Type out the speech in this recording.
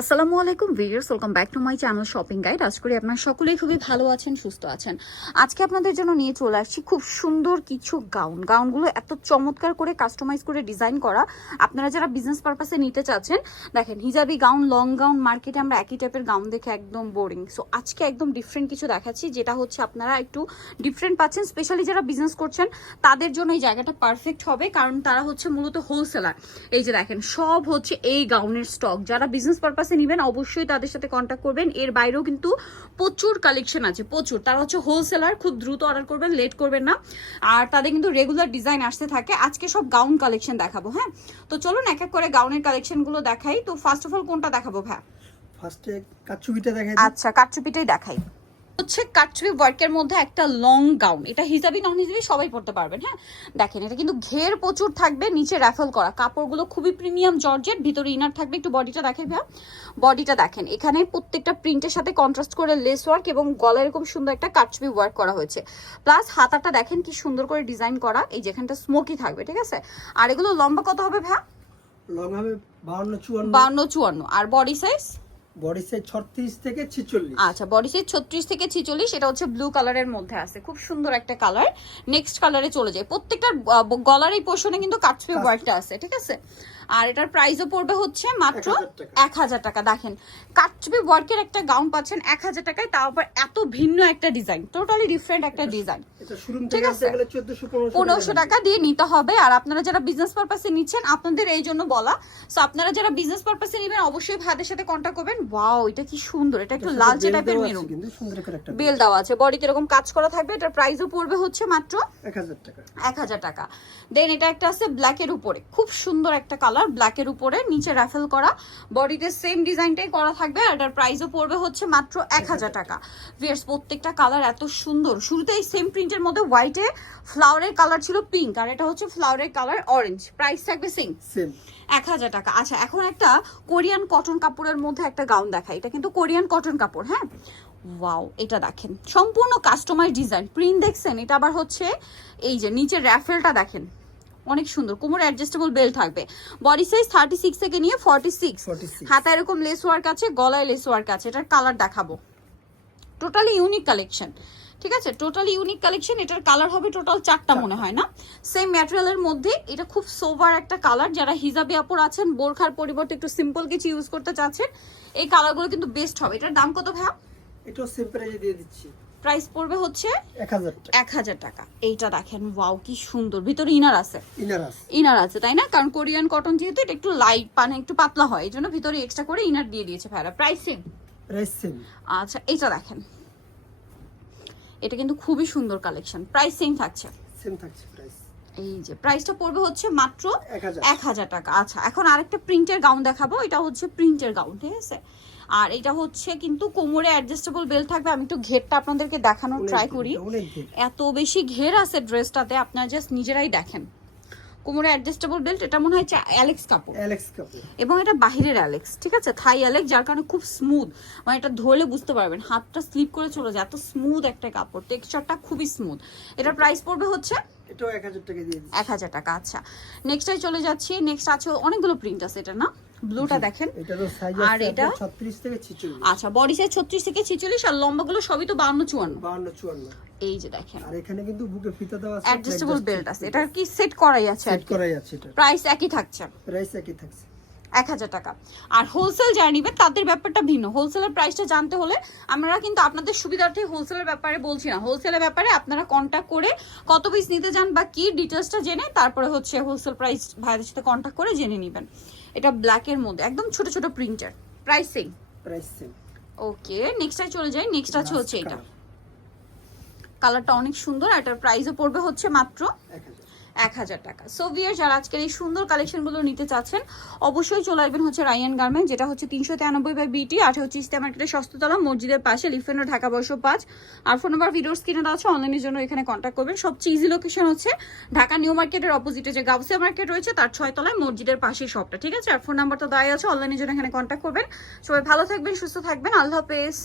আসসালামু আলাইকুম videos welcome back to my channel shopping guide. আজ করি আপনারা সকলেই খুবই ভালো আছেন, সুস্থ আছেন। আজকে আপনাদের জন্য নিয়ে চলে আসছি খুব সুন্দর কিছু গাউন। গাউনগুলো এত চমৎকার করে কাস্টমাইজ করে ডিজাইন করা। আপনারা যারা বিজনেস পারপাসে নিতে চাচ্ছেন, দেখেন, হিজাবি গাউন লং গাউন মার্কেটে আমরা একই টাইপের গাউন দেখে একদম বোরিং সো আজকে একদম ডিফারেন্ট কিছু দেখাচ্ছি, যেটা হচ্ছে আপনারা একটু ডিফারেন্ট পাচ্ছেন স্পেশালি যারা বিজনেস করছেন, তাদের জন্য এই জায়গাটা পারফেক্ট হবে, কারণ তারা হচ্ছে মূলত হোলসেলার এই যে দেখেন, সব হচ্ছে এই গাউনের স্টক যারা বিজনেস পারপাসে নেবেন অবশ্যই তাদের সাথে কন্ট্যাক্ট করবেন। এর বাইরেও কিন্তু প্রচুর কালেকশন আছে প্রচুর। তারা হচ্ছে হোলসেলার খুব দ্রুত অর্ডার করবেন লেট করবেন না। আর তাদের কিন্তু রেগুলার ডিজাইন আসতে থাকে। আজকে সব গাউন কালেকশন দেখাবো হ্যাঁ? তো চলুন এক এক করে গাউনের কালেকশনগুলো দেখাই। তো ফার্স্ট অফ অল কোনটা দেখাবো ভ্যা ফার্স্টে কাচুবিটা দেখাই আচ্ছা কাটচুপিটাই দেখাই। হচ্ছে কাটচুপি ওয়ার্কের মধ্যে একটা লং গাউন এটা হিসাবি নন হিসাবি সবাই পড়তে পারবেন হ্যাঁ? দেখেন এটা কিন্তু ঘের প্রচুর থাকবে নিচে র্যাফেল করা। কাপড়গুলো খুবই প্রিমিয়াম জর্জেট ভিতরে ইনার থাকবে একটু বডিটা দেখেন ভাইয়া। বডিটা দেখেন এখানে প্রত্যেকটা প্রিন্টের সাথে কন্ট্রাস্ট করে লেস ওয়ার্ক এবং গলায় এরকম সুন্দর একটা কাটচুপি ওয়ার্ক করা হয়েছে। প্লাস হাতাটা দেখেন কি সুন্দর করে ডিজাইন করা এই যেখানটা স্মোকি থাকবে ঠিক আছে? আর এগুলো লম্বা কত হবে ভাইয়া? লং হবে বাউন্ন চুয়ান্ন। বাউন্ন চুয়ান্ন। আর বডি সাইজ বডি সাইজ থেকে ছিচল্লিশ। আচ্ছা বডি সাইজ ছত্রিশ থেকে ছিচল্লিশ এটা হচ্ছে ব্লু কালারের মধ্যে আছে। খুব সুন্দর একটা কালার নেক্সট কালারে চলে যায় প্রত্যেকটা গলার এই পোর্শনে কিন্তু কাটছপি ওয়ার্কটা আছে ঠিক আছে? আর এটার প্রাইসও পড়বে হচ্ছে মাত্র এক হাজার টাকা। দেখেন কাটছপি ওয়ার্কের একটা গাউন পাচ্ছেন এক হাজার টাকায় তাও আবার এত ভিন্ন একটা ডিজাইন টোটালি ডিফারেন্ট একটা ডিজাইন ঠিক আছে। পনেরোশো টাকা দিয়ে নিতে হবে। আর আপনারা যারা বিজনেস পারপাসে নিচ্ছেন আপনাদের এই জন্য বলা সো আপনারা যারা বিজনেস পারপাসে নেবেন অবশ্যই ভাইদের সাথে কন্ট্যাক্ট করবেন। ওয়াও এটা কি সুন্দর এটা একটু লালচে টাইপের একটা বেল দেওয়া আছে। বডিতে এরকম কাজ করা থাকবে এটার প্রাইসও পড়বে হচ্ছে মাত্র এক হাজার টাকা। এক হাজার টাকা। দেন এটা একটা আছে ব্ল্যাকের উপরে। খুব সুন্দর একটা কালার ব্ল্যাকের উপরে নিচে র্যাফেল করা। বডিতে সেম ডিজাইনটাই করা থাকবে আর এটার প্রাইসও পড়বে হচ্ছে মাত্র এক হাজার টাকা। ভিয়ার্স প্রত্যেকটা কালার এত সুন্দর। শুরুতে এই সেম প্রিন্টের মধ্যে হোয়াইটে ফ্লাওয়ারের কালার ছিল পিঙ্ক আর এটা হচ্ছে ফ্লাওয়ারের কালার অরেঞ্জ প্রাইস থাকবে সেম সেম এক হাজার টাকা। আচ্ছা এখন একটা কোরিয়ান কটন কাপড়ের মধ্যে একটা গাউন দেখাই। এটা কিন্তু কোরিয়ান কটন কাপড় হ্যাঁ? ওয়াও এটা দেখেন। সম্পূর্ণ কাস্টমাইজ ডিজাইন প্রিন্ট দেখছেন এটা আবার হচ্ছে এই যে নিচে র্যাফেলটা দেখেন। অনেক সুন্দর কোমর অ্যাডজাস্টেবল বেল্ট থাকবে। বডি সাইজ থার্টি সিক্স থেকে নিয়ে ফর্টি সিক্স 46 হাতা এরকম লেস ওয়ার্ক আছে গলায় লেস ওয়ার্ক আছে এটার কালার দেখাবো। টোটালি ইউনিক কালেকশন ঠিক আছে? টোটালি ইউনিক কালেকশন এটার কালার হবে টোটাল চারটা মনে হয় না? সেম ম্যাটেরিয়ালের মধ্যে এটা খুব সোভার একটা কালার যারা হিজাবি আপর আছেন বোরখার পরিবর্তে একটু সিম্পল কিছু ইউজ করতে চাচ্ছেন এই কালারগুলো কিন্তু বেস্ট হবে। এটার দাম কত ভাইয়া? এটাও সেম প্রাইজে দিয়ে দিচ্ছি। প্রাইস পড়বে হচ্ছে এক হাজার টাকা। এইটা দেখেন ওয়াও কি সুন্দর। ভিতরে ইনার আছে। ইনার আছে। ইনার আছে তাই না? কারণ কোরিয়ান কটন যেহেতু এটা একটু লাইট মানে একটু পাতলা হয় ভিতরে এক্সট্রা করে ইনার দিয়ে দিয়েছে ভাইরা। প্রাইস সেম প্রাইস সেম আচ্ছা এইটা দেখেন। এটা কিন্তু খুবই সুন্দর কালেকশন প্রাইস সেম থাকছে। সেম থাকছে প্রাইস এই যে প্রাইসটা পড়বে হচ্ছে মাত্র এক হাজার। টাকা। আচ্ছা এখন আরেকটা প্রিন্টের গাউন দেখাবো। এটা হচ্ছে প্রিন্টের গাউন ঠিক আছে? আর এটা হচ্ছে কিন্তু কোমরে অ্যাডজাস্টেবল বেল্ট থাকবে। আমি একটু ঘেরটা আপনাদেরকে দেখানোর ট্রাই করি। এত বেশি ঘের আছে ড্রেসটাতে আপনারা জাস্ট নিজেরাই দেখেন। কোমরে অ্যাডজাস্টেবল বেল্ট এটা মনে হয় অ্যালেক্স কাপড় অ্যালেক্স কাপড় এবং এটা বাহিরের অ্যালেক্স ঠিক আছে? থাই অ্যালেক্স যার কারণে খুব স্মুথ মানে এটা ধরলে বুঝতে পারবেন হাতটা স্লিপ করে চলে যায় এত স্মুথ একটা কাপড়। টেক্সচারটা খুবই স্মুথ এটার প্রাইস পড়বে হচ্ছে এটাও এক হাজার টাকা দিয়ে এক হাজার টাকা আচ্ছা। নেক্সটে চলে যাচ্ছি। নেক্সট আছে অনেকগুলো প্রিন্ট আছে এটা না? ব্লুটা দেখেন। আর এটা? ছত্রিশ থেকে ছিচল্লিশ। আচ্ছা বডি সাইজ ছত্রিশ থেকে ছিচল্লিশ আর লম্বা গুলো সবই তো বাউন্ন চুয়ান্ন। বাউন্ন চুয়ান্ন। এই যে দেখেন। আর এখানে কিন্তু বুকে ফিতা দেওয়া আছে অ্যাডজাস্টেবল বেল্ট আছে। এটা কি সেট করাই আছে সেট করাই আছে এটা। প্রাইস একই থাকছে। প্রাইস একই থাকছে। এক হাজার টাকা। আর হোলসেল যারা নিবে তাদের ব্যাপারটা ভিন্ন। হোলসেলের প্রাইসটা জানতে হলে আমরা কিন্তু আপনাদের সুবিধার্থে হোলসেলের ব্যাপারে বলছি না। হোলসেলের ব্যাপারে আপনারা কন্ট্যাক্ট করে কত পিস নিতে যান বা কি ডিটেলসটা জেনে তারপরে হচ্ছে হোলসেল প্রাইস ভাইদের সাথে কন্ট্যাক্ট করে জেনে নেবেন। এটা ব্ল্যাকের মধ্যে একদম ছোট ছোট printer pricing price same okay নেক্সটটায় চলে যাই। নেক্সট আছে হচ্ছে এটা। কালারটা অনেক সুন্দর এটার প্রাইসও পড়বে হচ্ছে মাত্র এক হাজার। এক হাজার টাকা। সো ভিয়ার যারা আজকের এই সুন্দর কালেকশনগুলো নিতে চাচ্ছেন, অবশ্যই চলে আসবেন হচ্ছে রায়ান গার্মেন্ট যেটা হচ্ছে তিনশো তিরানব্বই বাই বিটি আঠারো চিস্তা মার্কেটের সস্ততলা মসজিদের পাশে লিফেন্ড ঢাকা বর্ষ পাঁচ। আর ফোন নাম্বার ভিডিওর স্ক্রিনে আছে অনলাইনের জন্য এখানে কন্ট্যাক্ট করবেন। সবচেয়ে ইজি লোকেশন হচ্ছে ঢাকা নিউ মার্কেটের অপোজিটে যে গাউসিয়া মার্কেট রয়েছে, তার ছয়তলায় মসজিদের পাশেই শপটা ঠিক আছে? আর ফোন নাম্বার তো দেওয়া আছে অনলাইনের জন্য এখানে কন্ট্যাক্ট করবেন। সবাই ভালো থাকবেন, সুস্থ থাকবেন, আল্লাহ হাফেজ।